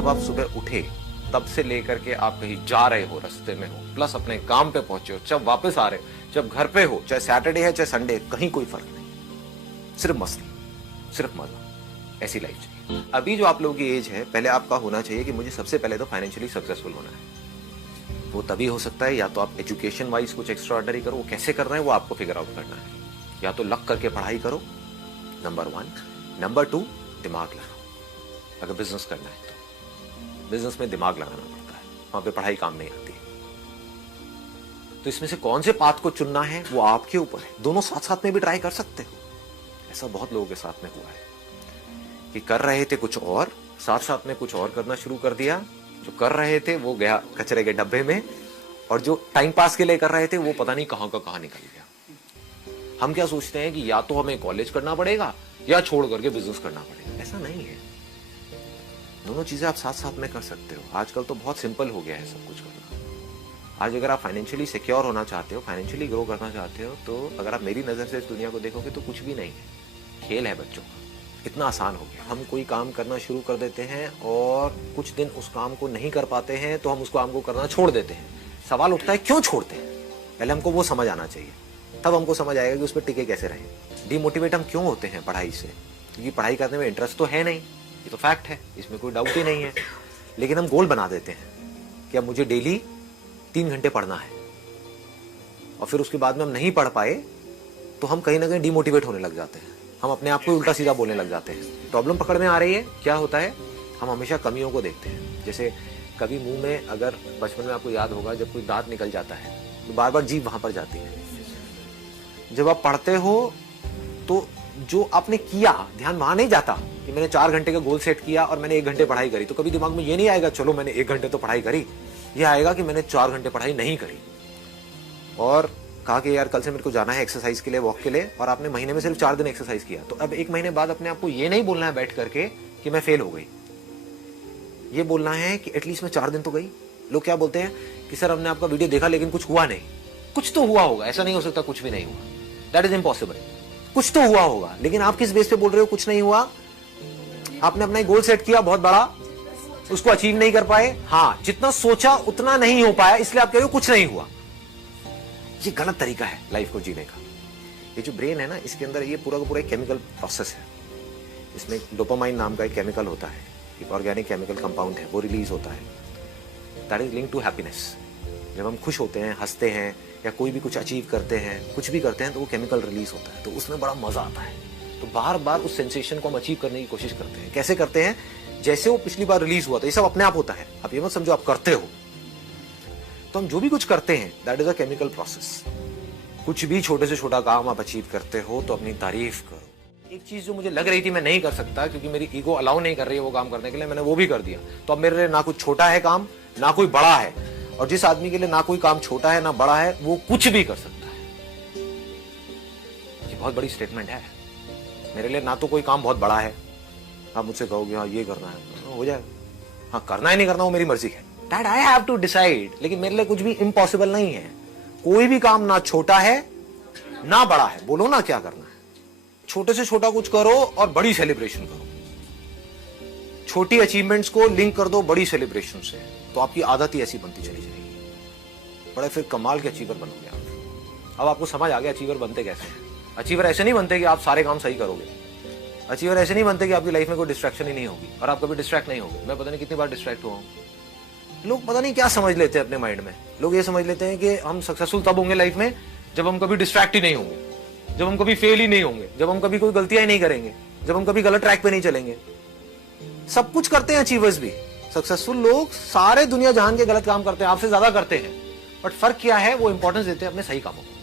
जब आप सुबह उठे तब से लेकर के आप कहीं जा रहे हो, रास्ते में हो, प्लस अपने काम पे पहुंचे हो, जब वापस आ रहे हो, जब घर पे हो, चाहे सैटरडे है चाहे संडे, कहीं कोई फर्क नहीं, सिर्फ मस्ती, सिर्फ मजा, ऐसी लाइफ चाहिए। अभी जो आप लोगों की एज है, पहले आपका होना चाहिए कि मुझे सबसे पहले तो फाइनेंशियली सक्सेसफुल होना है। वो तभी हो सकता है या तो आप एजुकेशन वाइज कुछ एक्स्ट्रा ऑर्डिनरी करो, वो कैसे कर रहे हैं वो आपको फिगर आउट करना है, या तो लग करके पढ़ाई करो, नंबर 1। नंबर 2, दिमाग लगाओ। अगर बिजनेस करना है तो बिजनेस में दिमाग लगाना पड़ता है, वहां पे पढ़ाई काम नहीं आती। तो इसमें से कौन से पाथ को चुनना है वो आपके ऊपर है। दोनों साथ साथ में भी ट्राई कर सकते हो। ऐसा बहुत लोगों के साथ में हुआ है कि कर रहे थे कुछ और, साथ साथ में कुछ और करना शुरू कर दिया। जो कर रहे थे वो गया कचरे के डब्बे में, और जो टाइम पास के लिए कर रहे थे वो पता नहीं कहां का कहां निकल गया। हम क्या सोचते हैं कि या तो हमें कॉलेज करना पड़ेगा या छोड़ करके बिजनेस करना पड़ेगा। ऐसा नहीं है, दोनों चीजें आप साथ साथ में कर सकते हो। आजकल तो बहुत सिंपल हो गया है सब कुछ करना। आज अगर आप फाइनेंशियली सिक्योर होना चाहते हो, फाइनेंशियली ग्रो करना चाहते हो, तो अगर आप मेरी नजर से इस दुनिया को देखोगे तो कुछ भी नहीं है, खेल है बच्चों का। इतना आसान हो गया। हम कोई काम करना शुरू कर देते हैं और कुछ दिन उस काम को नहीं कर पाते हैं तो हम उस काम को करना छोड़ देते हैं। सवाल उठता है क्यों छोड़ते हैं, पहले हमको वो समझ आना चाहिए, तब हमको समझ आएगा कि उस पर टिके कैसे रहें। डिमोटिवेट हम क्यों होते हैं पढ़ाई से, क्योंकि पढ़ाई करने में इंटरेस्ट तो है नहीं, ये तो फैक्ट है, इसमें कोई डाउट ही नहीं है। लेकिन हम गोल बना देते हैं कि अब मुझे डेली 3 घंटे पढ़ना है, और फिर उसके बाद में हम नहीं पढ़ पाए तो हम कहीं ना कहीं डिमोटिवेट होने लग जाते हैं। हम अपने आप को उल्टा सीधा बोलने लग जाते हैं। प्रॉब्लम पकड़ में आ रही है, क्या होता है, हम हमेशा कमियों को देखते हैं। जैसे कभी मुंह में, अगर बचपन में आपको याद होगा, जब कोई दांत निकल जाता है तो बार बार जीभ वहां पर जाती है। जब आप पढ़ते हो तो जो आपने किया ध्यान वहां नहीं जाता कि मैंने 4 घंटे का गोल सेट किया और मैंने 1 घंटे पढ़ाई करी। तो कभी दिमाग में ये नहीं आएगा चलो मैंने 1 घंटे तो पढ़ाई करी, ये आएगा कि मैंने 4 घंटे पढ़ाई नहीं करी, और कहा कि यार कल से मेरे को जाना है एक्सरसाइज के लिए, वॉक के लिए, और आपने महीने में सिर्फ 4 दिन एक्सरसाइज किया। तो अब 1 महीने बाद अपने आपको ये नहीं बोलना है बैठ करके कि मैं फेल हो गई, ये बोलना है कि एटलीस्ट मैं 4 दिन तो गई। लोग क्या बोलते हैं कि सर हमने आपका वीडियो देखा लेकिन कुछ हुआ नहीं। कुछ तो हुआ होगा, ऐसा नहीं हो सकता कुछ भी नहीं हुआ, दैट इज इम्पॉसिबल। कुछ तो हुआ होगा, लेकिन आप किस बेस पे बोल रहे हो कुछ नहीं हुआ? आपने अपना गोल सेट किया बहुत बड़ा, उसको अचीव नहीं कर पाए। हाँ, जितना सोचा उतना नहीं हो पाया, इसलिए आप कह रहे हो कुछ नहीं हुआ। ये गलत तरीका है लाइफ को जीने का। ये जो ब्रेन है ना, इसके अंदर ये पूरा का पूरा एक केमिकल प्रोसेस है। इसमें डोपामाइन नाम का एक केमिकल होता है, एक ऑर्गेनिक केमिकल कंपाउंड है, वो रिलीज होता है, that is link to happiness. जब हम खुश होते हैं, हंसते हैं, या कोई भी कुछ अचीव करते हैं, कुछ भी करते हैं, तो वो केमिकल रिलीज होता है, तो उसमें बड़ा मजा आता है। तो बार बार उस सेंसेशन को हम अचीव करने की कोशिश करते हैं। कैसे करते हैं? जैसे वो पिछली बार रिलीज हुआ था, ये सब अपने आप होता है। आप ये मत समझो आप करते हो। तो हम जो भी कुछ करते हैं that is a chemical process. कुछ भी छोटे से छोटा काम आप अचीव करते हो तो अपनी तारीफ करो। एक चीज जो मुझे लग रही थी मैं नहीं कर सकता क्योंकि मेरी ईगो अलाउ नहीं कर रही है वो काम करने के लिए, मैंने वो भी कर दिया। तो अब मेरे लिए ना कुछ छोटा है काम, ना कोई बड़ा है, और जिस आदमी के लिए ना कोई काम छोटा है ना बड़ा है, वो कुछ भी कर सकता है। ये बहुत बड़ी स्टेटमेंट है। मेरे लिए ना तो कोई काम बहुत बड़ा है, आप मुझसे कहोगे हाँ ये करना है, हो जाएगा। हाँ, करना है नहीं करना वो मेरी मर्जी है, that I have to decide. लेकिन मेरे लिए कुछ भी इम्पॉसिबल नहीं है। कोई भी काम ना छोटा है ना बड़ा है, बोलो ना क्या करना है। छोटे से छोटा कुछ करो और बड़ी सेलिब्रेशन करो। छोटी अचीवमेंट्स को लिंक कर दो बड़ी सेलिब्रेशन से, तो आपकी आदत ही ऐसी बनती चली जाएगी। बड़े फिर कमाल के अचीवर बनोगे आप। अब आपको समझ आ गया अचीवर बनते कैसे हैं। अचीवर ऐसे नहीं बनते कि आप सारे काम सही करोगे। अचीवर ऐसे नहीं बनते कि आपकी लाइफ में कोई डिस्ट्रैक्शन ही नहीं होगी और आप कभी डिस्ट्रैक्ट नहीं होगे। मैं पता नहीं कितनी बार डिस्ट्रैक्ट हुआ हूं। लोग पता नहीं क्या समझ लेते हैं अपने माइंड में। लोग ये समझ लेते हैं कि हम सक्सेसफुल तब होंगे लाइफ में जब हम कभी डिस्ट्रैक्ट ही नहीं होंगे, जब हम कभी फेल ही नहीं होंगे, जब हम कभी कोई गलतियां ही नहीं करेंगे, जब हम कभी गलत ट्रैक पे नहीं चलेंगे। सब कुछ करते हैं अचीवर्स भी। सक्सेसफुल लोग सारे दुनिया जहान के गलत काम करते हैं, आपसे ज्यादा करते हैं, बट फर्क क्या है, वो इंपॉर्टेंस देते हैं अपने सही कामों को।